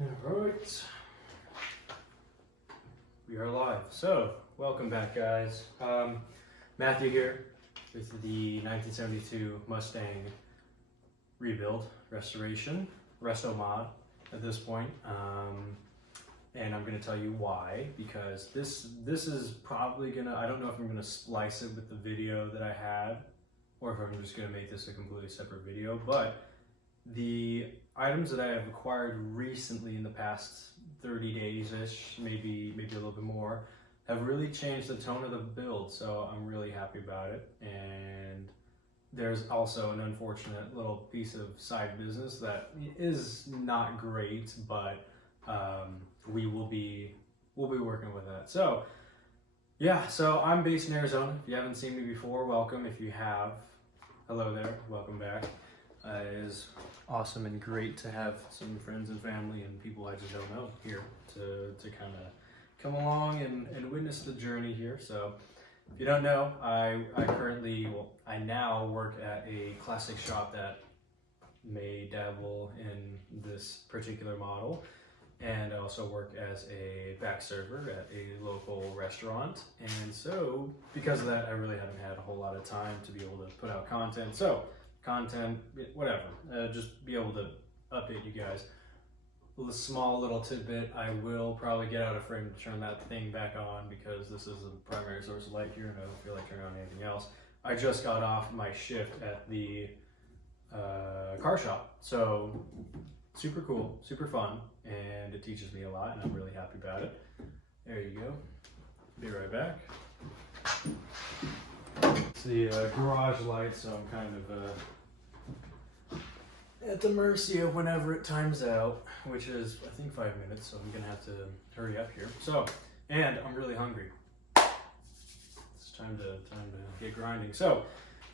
Alright, we are live. So, welcome back, guys. Matthew here with the 1972 Mustang rebuild, restoration, resto mod at this point. And I'm going to tell you why, because this is probably going to, I don't know if I'm going to splice it with the video that I had, or if I'm just going to make this a completely separate video, but the items that I have acquired recently in the past 30 days-ish, maybe a little bit more, have really changed the tone of the build, so I'm really happy about it. And there's also an unfortunate little piece of side business that is not great, but we'll be working with that. So yeah, so I'm based in Arizona. If you haven't seen me before, welcome. If you have, hello there, welcome back. It is awesome and great to have some friends and family and people I just don't know here to kind of come along and witness the journey here. So if you don't know, I now work at a classic shop that may dabble in this particular model, and I also work as a back server at a local restaurant. And so because of that, I really haven't had a whole lot of time to be able to put out content. So content, whatever, just be able to update you guys. A small little tidbit, I will probably get out of frame to turn that thing back on because this is the primary source of light here and I don't feel like turning on anything else. I just got off my shift at the car shop, so super cool, super fun, and it teaches me a lot and I'm really happy about it. There you go. Be right back. It's the garage light, so I'm kind of at the mercy of whenever it times out, which is I think 5 minutes, so I'm gonna have to hurry up here. So, and I'm really hungry. It's time to get grinding. So,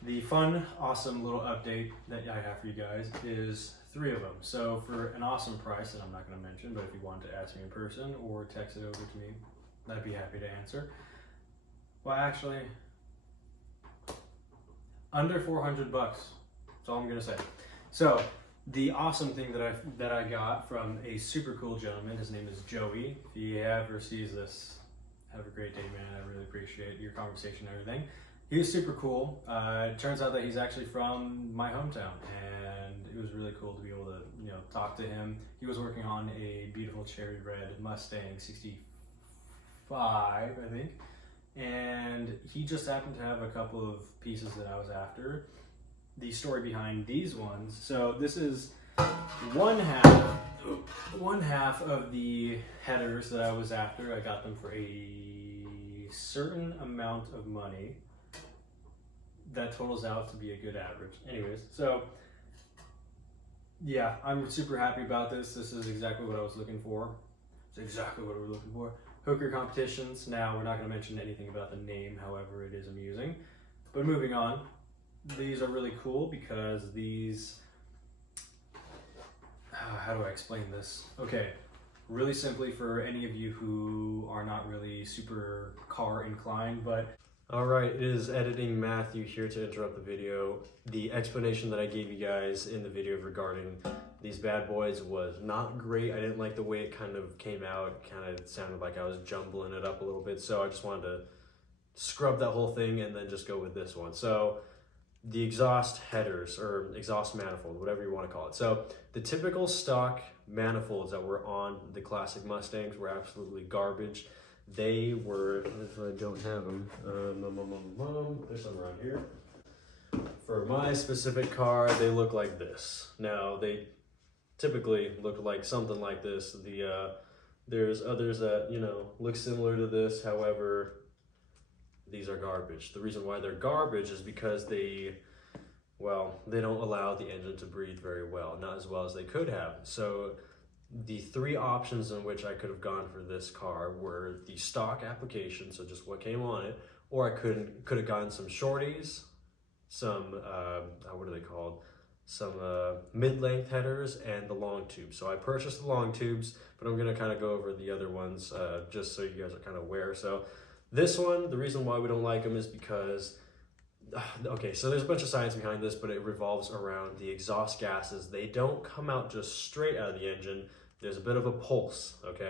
the fun, awesome little update that I have for you guys is 3 of them. So for an awesome price that I'm not gonna mention, but if you want to ask me in person or text it over to me, I'd be happy to answer. Well, actually, under 400 bucks. That's all I'm gonna say. So the awesome thing that I got from a super cool gentleman, his name is Joey. If he ever sees this, have a great day, man. I really appreciate your conversation and everything. He was super cool. It turns out that he's actually from my hometown, and it was really cool to be able to, talk to him. He was working on a beautiful cherry red Mustang 65, I think. And he just happened to have a couple of pieces that I was after. The story behind these ones. So this is one half of the headers that I was after. I got them for a certain amount of money. That totals out to be a good average. Anyways, so yeah, I'm super happy about this. This is exactly what I was looking for. It's exactly what we're looking for. Hooker competitions. Now, we're not going to mention anything about the name, however, it is amusing. But moving on, these are really cool because these, how do I explain this? Okay, really simply for any of you who are not really super car inclined, but all right, it is editing Matthew here to interrupt the video. The explanation that I gave you guys in the video regarding these bad boys was not great. I didn't like the way it kind of came out. It kind of sounded like I was jumbling it up a little bit. So I just wanted to scrub that whole thing and then just go with this one. So the exhaust headers or exhaust manifold, whatever you want to call it. So the typical stock manifolds that were on the classic Mustangs were absolutely garbage. They were, if I don't have them, there's some around here. For my specific car, they look like this. Now, they typically look like something like this. There's others that, look similar to this. However, these are garbage. The reason why they're garbage is because they don't allow the engine to breathe very well, not as well as they could have. So the 3 options in which I could have gone for this car were the stock application, so just what came on it, or I could have gotten some shorties, some what are they called? Some mid-length headers and the long tubes. So I purchased the long tubes, but I'm gonna kind of go over the other ones just so you guys are kind of aware. So this one, the reason why we don't like them is because okay, so there's a bunch of science behind this, but it revolves around the exhaust gases. They don't come out just straight out of the engine. there's a bit of a pulse, okay?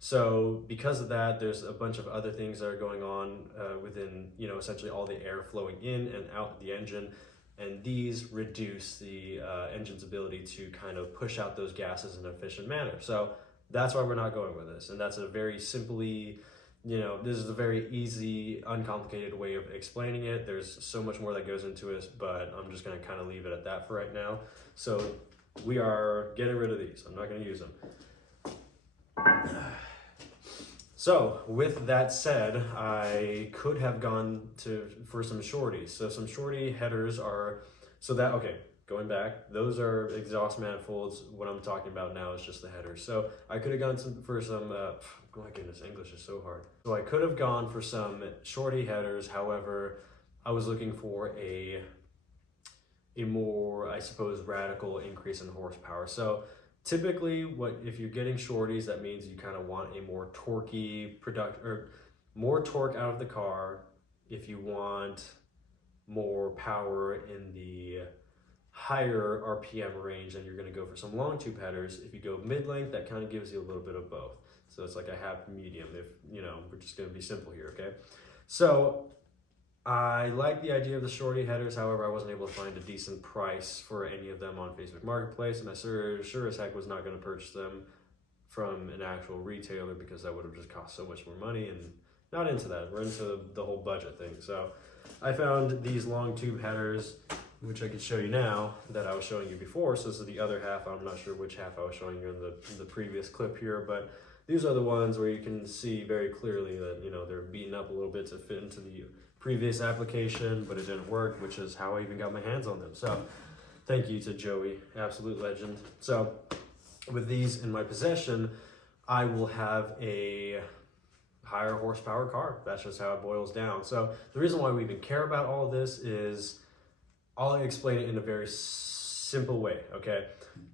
So because of that, there's a bunch of other things that are going on within, essentially all the air flowing in and out of the engine. And these reduce the engine's ability to kind of push out those gases in an efficient manner. So that's why we're not going with this. And that's a very simply, this is a very easy, uncomplicated way of explaining it. There's so much more that goes into it, but I'm just gonna kind of leave it at that for right now. So we are getting rid of these. I'm not gonna use them. So with that said, I could have gone for some shorties. So some shorty headers are, going back, those are exhaust manifolds. What I'm talking about now is just the headers. So I could have gone for some, oh my goodness, English is so hard. So I could have gone for some shorty headers. However, I was looking for a more, I suppose, radical increase in horsepower. So typically, if you're getting shorties, that means you kind of want a more torquey more torque out of the car. If you want more power in the higher RPM range, then you're going to go for some long tube headers. If you go mid-length, that kind of gives you a little bit of both. So it's like a half medium. If we're just going to be simple here, okay? So I like the idea of the shorty headers. However, I wasn't able to find a decent price for any of them on Facebook Marketplace, and I sure as heck was not going to purchase them from an actual retailer because that would have just cost so much more money, and not into that. We're into the whole budget thing. So I found these long tube headers, which I could show you now, that I was showing you before. So this is the other half. I'm not sure which half I was showing you in the previous clip here, but these are the ones where you can see very clearly that they're beaten up a little bit to fit into the previous application, but it didn't work, which is how I even got my hands on them. So thank you to Joey, absolute legend. So with these in my possession, I will have a higher horsepower car. That's just how it boils down. So the reason why we even care about all of this is I'll explain it in a very simple way, okay?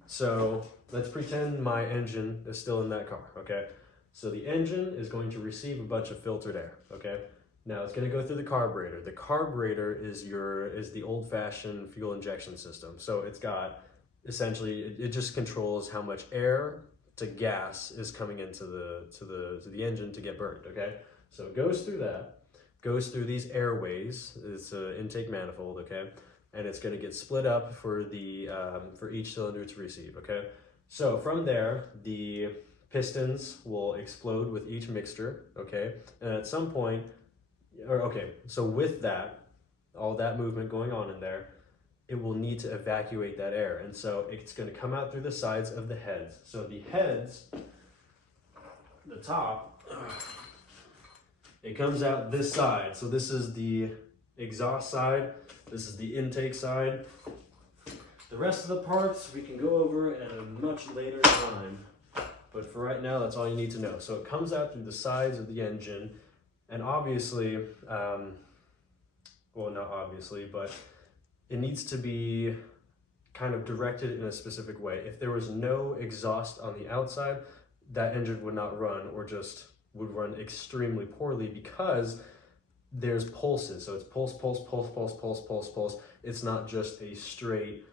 So let's pretend my engine is still in that car, okay? So the engine is going to receive a bunch of filtered air, okay? Now it's going to go through the carburetor. The carburetor is the old-fashioned fuel injection system. So it's got essentially it just controls how much air to gas is coming into the engine to get burned. Okay, so it goes through that, goes through these airways. It's an intake manifold. Okay, and it's going to get split up for each cylinder to receive. Okay, so from there the pistons will explode with each mixture. Okay, and at some point. So with that, all that movement going on in there, it will need to evacuate that air. And so it's going to come out through the sides of the heads. So the heads, the top, it comes out this side. So this is the exhaust side. This is the intake side. The rest of the parts we can go over at a much later time. But for right now, that's all you need to know. So it comes out through the sides of the engine. And obviously, well, not obviously, but it needs to be kind of directed in a specific way. If there was no exhaust on the outside, that engine would not run, or just would run extremely poorly because there's pulses. So it's pulse, pulse, pulse, pulse, pulse, pulse, pulse. It's not just a straight,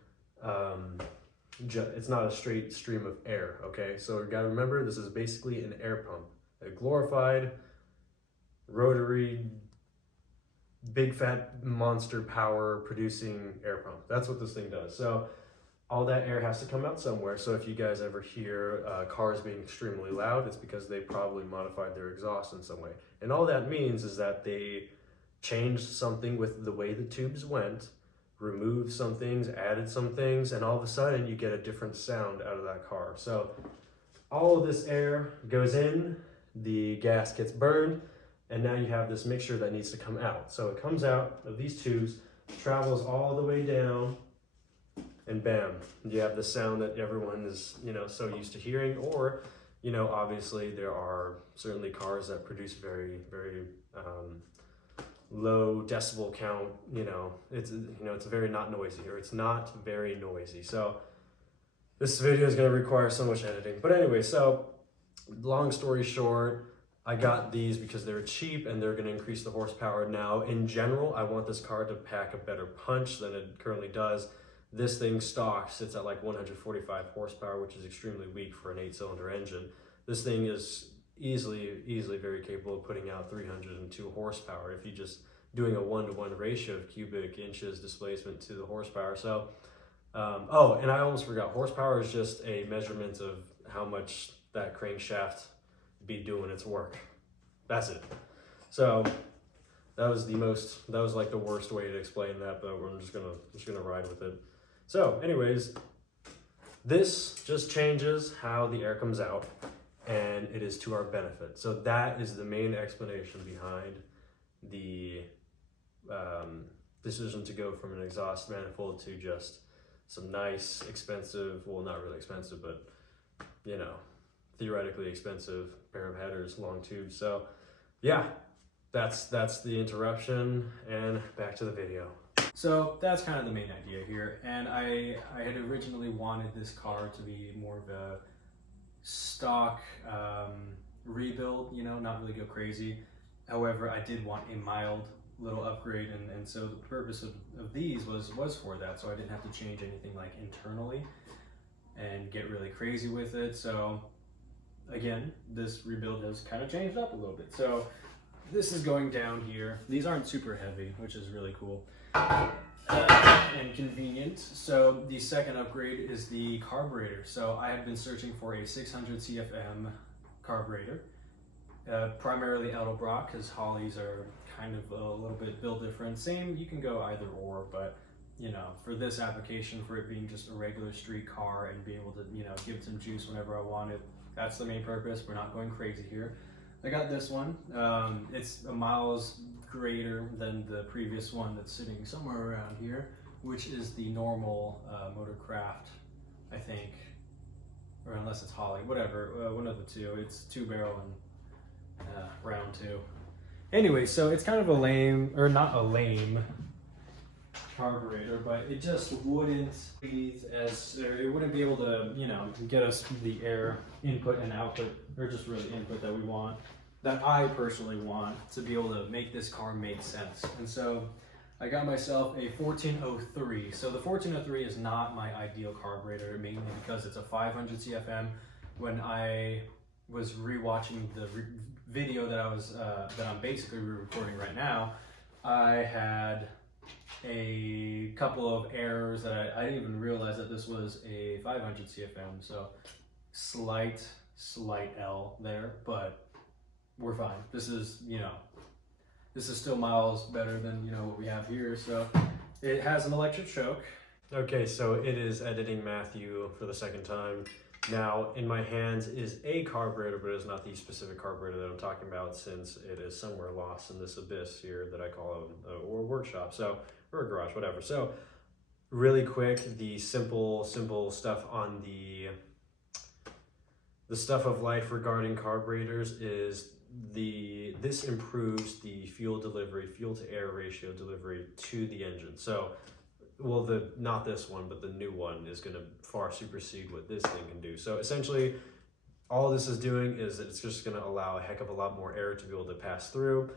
it's not a straight stream of air, okay? So you gotta remember, this is basically an air pump, a glorified, rotary, big fat monster power producing air pump. That's what this thing does. So all that air has to come out somewhere. So if you guys ever hear cars being extremely loud, it's because they probably modified their exhaust in some way. And all that means is that they changed something with the way the tubes went, removed some things, added some things, and all of a sudden you get a different sound out of that car. So all of this air goes in, the gas gets burned, and now you have this mixture that needs to come out. So it comes out of these tubes, travels all the way down, and bam, you have the sound that everyone is, so used to hearing. Or, obviously there are certainly cars that produce very, very low decibel count. It's very not noisy, or it's not very noisy. So this video is going to require so much editing. But anyway, so long story short, I got these because they're cheap and they're going to increase the horsepower. Now, in general, I want this car to pack a better punch than it currently does. This thing stock sits at like 145 horsepower, which is extremely weak for an 8-cylinder engine. This thing is easily very capable of putting out 302 horsepower if you just doing a 1-to-1 ratio of cubic inches displacement to the horsepower. So, oh, and I almost forgot, horsepower is just a measurement of how much that crankshaft be doing its work. That's it. So that was like the worst way to explain that, but I'm just gonna ride with it. So anyways, this just changes how the air comes out, and it is to our benefit. So that is the main explanation behind the decision to go from an exhaust manifold to just some nice, expensive, well, not really expensive, but you know, theoretically expensive pair of headers, long tubes. So yeah, that's the interruption, and back to the video. So that's kind of the main idea here, and I had originally wanted this car to be more of a stock rebuild, you know, not really go crazy. However, I did want a mild little upgrade, and so the purpose of these was for that, so I didn't have to change anything like internally and get really crazy with it. So again, this rebuild has kind of changed up a little bit. So this is going down here. These aren't super heavy, which is really cool and convenient. So the second upgrade is the carburetor. So I have been searching for a 600 CFM carburetor, primarily Edelbrock, because Hollies are kind of a little bit built different. Same, you can go either or, but you know, for this application, for it being just a regular street car and being able to, you know, give some juice whenever I want it, that's the main purpose. We're not going crazy here. I got this one. It's a miles greater than the previous one that's sitting somewhere around here, which is the normal Motorcraft, I think, or unless it's Holly, whatever, one of the two. It's 2-barrel and round 2. Anyway, so it's kind of a lame, or not a lame carburetor, but it just wouldn't breathe as, or it wouldn't be able to, you know, get us the air input and output, or just really input that we want, that I personally want to be able to make this car make sense. And so I got myself a 1403. So the 1403 is not my ideal carburetor, mainly because it's a 500 CFM. When I was rewatching the video that I'm basically re-recording right now, I had a couple of errors that I didn't even realize that this was a 500 CFM. So slight L there, but we're fine. This is, you know, this is still miles better than, you know, what we have here. So it has an electric choke. Okay, so it is editing Matthew for the second time. Now, in my hands is a carburetor, but it is not the specific carburetor that I'm talking about, since it is somewhere lost in this abyss here that I call a workshop, so, or a garage, whatever. So, really quick, the simple stuff on the stuff of life regarding carburetors is this improves the fuel to air ratio delivery to the engine. So, well, not this one, but the new one is going to far supersede what this thing can do. So essentially, all this is doing is it's just going to allow a heck of a lot more air to be able to pass through.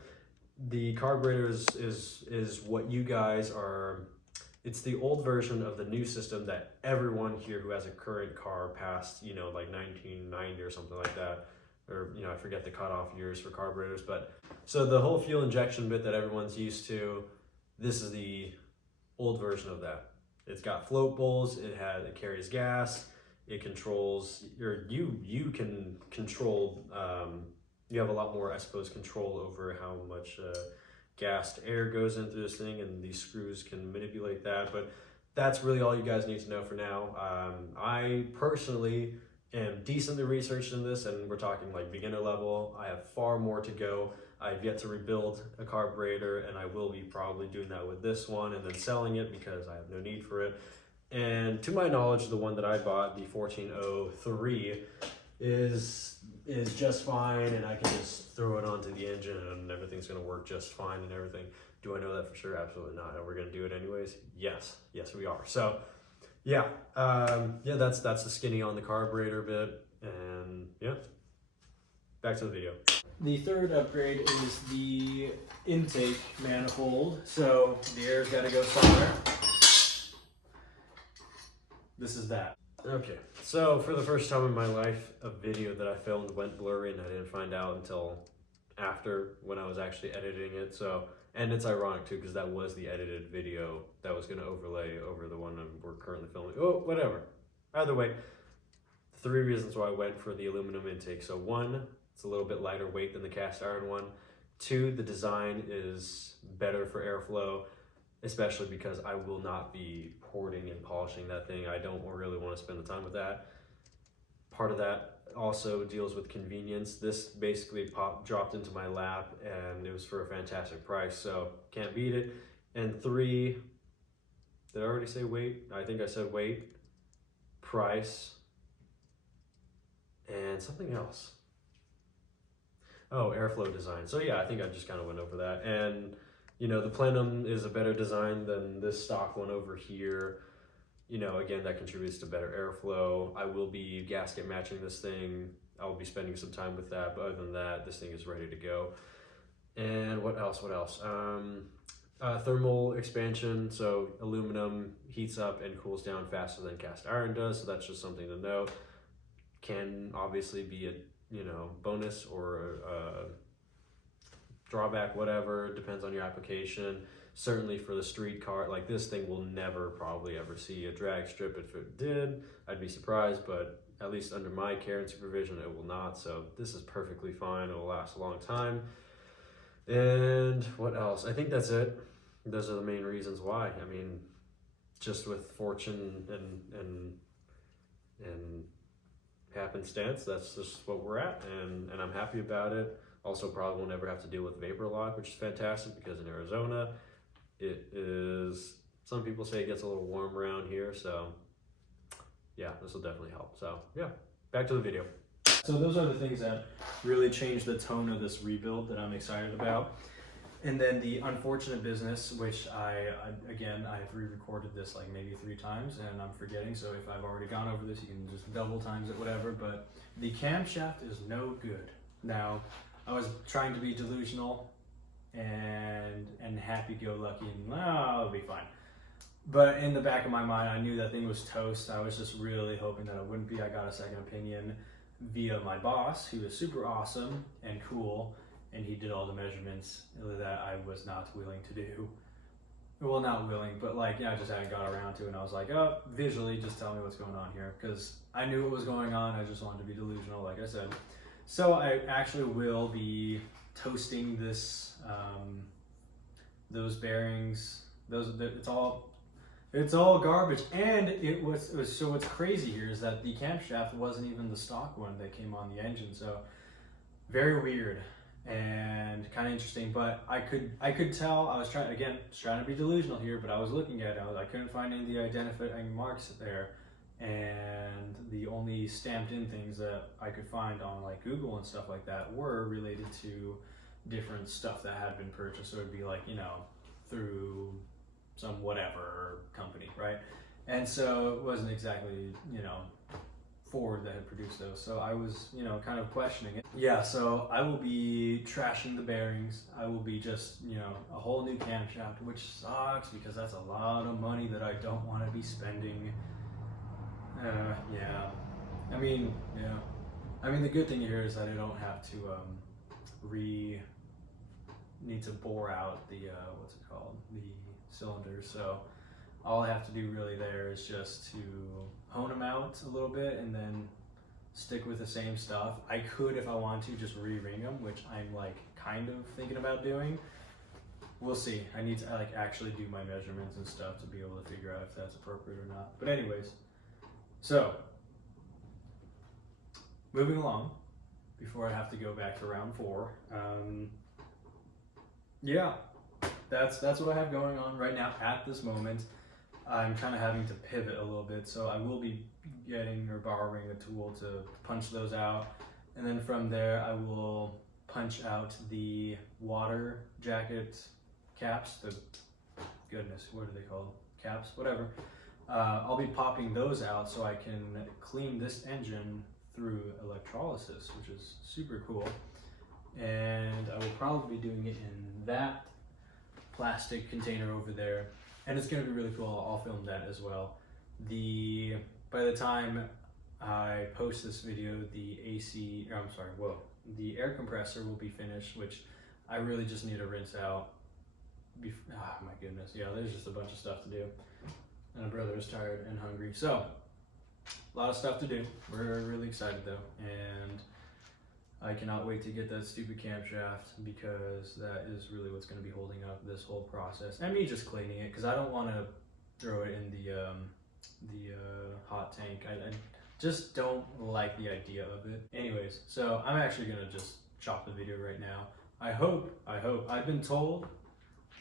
The carburetor is what you guys are. It's the old version of the new system that everyone here who has a current car past, you know, like 1990 or something like that, or, you know, I forget the cutoff years for carburetors. But so the whole fuel injection bit that everyone's used to, this is the old version of that. It's got float bowls, it carries gas, it controls, or you can control, you have a lot more, I suppose, control over how much gassed air goes into this thing, and these screws can manipulate that. But that's really all you guys need to know for now. I personally am decently researched in this, and we're talking like beginner level. I have far more to go. I've yet to rebuild a carburetor, and I will be probably doing that with this one and then selling it because I have no need for it. And to my knowledge, the one that I bought, the 1403, is just fine, and I can just throw it onto the engine and everything's gonna work just fine and everything. Do I know that for sure? Absolutely not. Are we gonna do it anyways? Yes, we are. So yeah, that's the skinny on the carburetor bit, and yeah, back to the video. The third upgrade is the intake manifold. So the air's got to go somewhere. this is that. Okay, so for the first time in my life, a video that I filmed went blurry, and I didn't find out until after, when I was actually editing it. So, and it's ironic too, because that was the edited video that was going to overlay over the one we're currently filming. Oh, whatever. Either way, 3 reasons why I went for the aluminum intake. So 1, it's a little bit lighter weight than the cast iron one. 2, the design is better for airflow, especially because I will not be porting and polishing that thing. I don't really want to spend the time with that. Part of that also deals with convenience. This basically dropped into my lap, and it was for a fantastic price, so can't beat it. And 3, did I already say weight? I think I said weight, price, and something else. Oh, airflow design. So yeah, I think I just kind of went over that. And you know, the plenum is a better design than this stock one over here. You know, again, that contributes to better airflow. I will be gasket matching this thing. I will be spending some time with that, but other than that, this thing is ready to go. And what else? Thermal expansion. So aluminum heats up and cools down faster than cast iron does. So that's just something to note. Can obviously be a, you know, bonus or a drawback, whatever, depends on your application. Certainly for the street car, like this thing will never probably ever see a drag strip. If it did, I'd be surprised, but at least under my care and supervision, it will not. So this is perfectly fine. It will last a long time. And what else? I think that's it. Those are the main reasons why. I mean, just with fortune and happenstance, that's just what we're at, and I'm happy about it. Also, probably will never have to deal with vapor lock, which is fantastic because in Arizona, it is, some people say it gets a little warm around here, so yeah, this will definitely help. So yeah, back to the video. So those are the things that really changed the tone of this rebuild that I'm excited about. And then the unfortunate business, which again, I've re-recorded this like maybe 3 times and I'm forgetting. So if I've already gone over this, you can just double times it, whatever. But the camshaft is no good. Now, I was trying to be delusional and happy-go-lucky and it'll be fine. But in the back of my mind, I knew that thing was toast. I was just really hoping that it wouldn't be. I got a second opinion via my boss, who was super awesome and cool. And he did all the measurements that I was not willing to do. Well, not willing, but like, yeah, I just hadn't got around to it. And I was like, oh, visually, just tell me what's going on here. Because I knew what was going on. I just wanted to be delusional, like I said. So I actually will be toasting this, those bearings. It's all garbage. And so what's crazy here is that the camshaft wasn't even the stock one that came on the engine. So very weird. And kind of interesting, but I could tell. I was trying to be delusional here, but I was looking at it. I couldn't find any of the identifying marks there, and the only stamped in things that I could find on like Google and stuff like that were related to different stuff that had been purchased. So it'd be like, you know, through some whatever company, right? And so it wasn't exactly, you know, Ford that had produced those, so I was, you know, kind of questioning it. Yeah, so I will be trashing the bearings. I will be just, you know, a whole new camshaft, which sucks because that's a lot of money that I don't want to be spending. Yeah. I mean, the good thing here is that I don't have to need to bore out the the cylinders. So all I have to do really there is just to hone them out a little bit and then stick with the same stuff. I could, if I want to, just re-ring them, which I'm like kind of thinking about doing. We'll see. I need to like actually do my measurements and stuff to be able to figure out if that's appropriate or not. But anyways, so moving along before I have to go back to round 4. Yeah, that's what I have going on right now at this moment. I'm kind of having to pivot a little bit, so I will be getting or borrowing a tool to punch those out, and then from there I will punch out the water jacket caps, what are they called? Caps, whatever. I'll be popping those out so I can clean this engine through electrolysis, which is super cool, and I will probably be doing it in that plastic container over there. And it's going to be really cool. I'll film that as well. by the time I post this video, the air compressor will be finished, which I really just need to rinse out. Oh my goodness, yeah, there's just a bunch of stuff to do. And my brother is tired and hungry, so a lot of stuff to do. We're really excited though, and I cannot wait to get that stupid camshaft, because that is really what's going to be holding up this whole process. And me just cleaning it, because I don't want to throw it in the hot tank. I just don't like the idea of it. Anyways, so I'm actually going to just chop the video right now. I hope, I've been told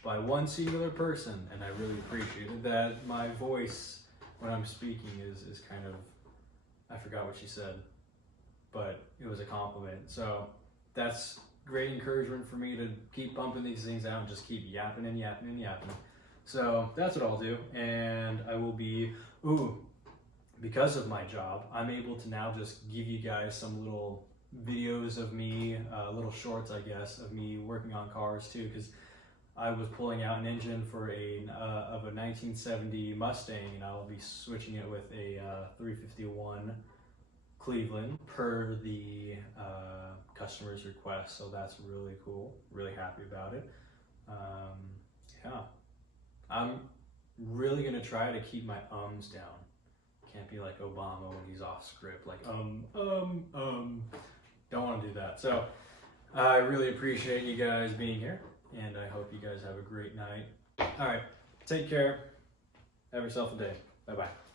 by one singular person, and I really appreciate it, that my voice when I'm speaking is kind of, I forgot what she said, but it was a compliment. So that's great encouragement for me to keep pumping these things out and just keep yapping and yapping and yapping. So that's what I'll do, and I will be, because of my job, I'm able to now just give you guys some little videos of me, little shorts, I guess, of me working on cars too, because I was pulling out an engine for a 1970 Mustang, and I'll be switching it with a 351 Cleveland per the customer's request. So that's really cool. Really happy about it. Yeah, I'm really gonna try to keep my ums down. Can't be like Obama when he's off script, like Don't want to do that. So I really appreciate you guys being here, and I hope you guys have a great night. All right, take care. Have yourself a day. Bye-bye.